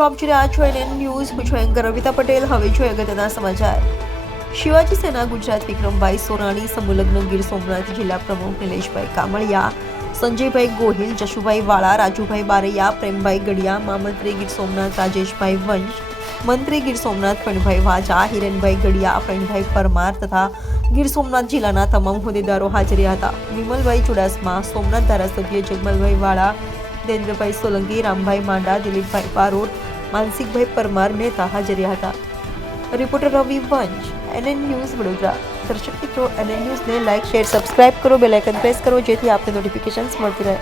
મિત્રો આપ જોઈ રહ્યા છો NN ન્યૂઝ. હું છું એન્કર રવિતા પટેલ. હવે જોઈએ અગત્યના સમાચાર. શિવાજી સેના ગુજરાત વિક્રમભાઈ સોરાણી, સમૂહલગ્ન ગીર સોમનાથ જિલ્લા પ્રમુખ નિલેશભાઈ કામળિયા, સંજયભાઈ ગોહિલ, જશુભાઈ વાળા, રાજુભાઈ બારૈયા, પ્રેમભાઈ ગડિયા, મહામંત્રી ગીર સોમનાથ રાજેશભાઈ વંશ, મંત્રી ગીર સોમનાથ ફણભાઈ વાજા, હિરેનભાઈ ગડિયા, ફણભાઈ પરમાર તથા ગીર સોમનાથ જિલ્લાના તમામ હોદ્દેદારો હાજર રહ્યા હતા. વિમલભાઈ ચુડાસમા, સોમનાથ ધારાસભ્ય જગમલભાઈ વાળા, દેન્દ્રભાઈ સોલંકી, રામભાઈ માંડા, દિલીપભાઈ પારોટ, માનસિકભાઈ પરમાર મહેતા હાજર રહ્યા હતા. રિપોર્ટર રવિ વંશ, NN ન્યૂઝ વડોદરા. દર્શક મિત્રો, NN ન્યૂઝને લાઇક, શેર, સબસ્ક્રાઇબ કરો, બેલ આઇકન પ્રેસ કરો જેથી આપને નોટિફિકેશન્સ મળતી રહે.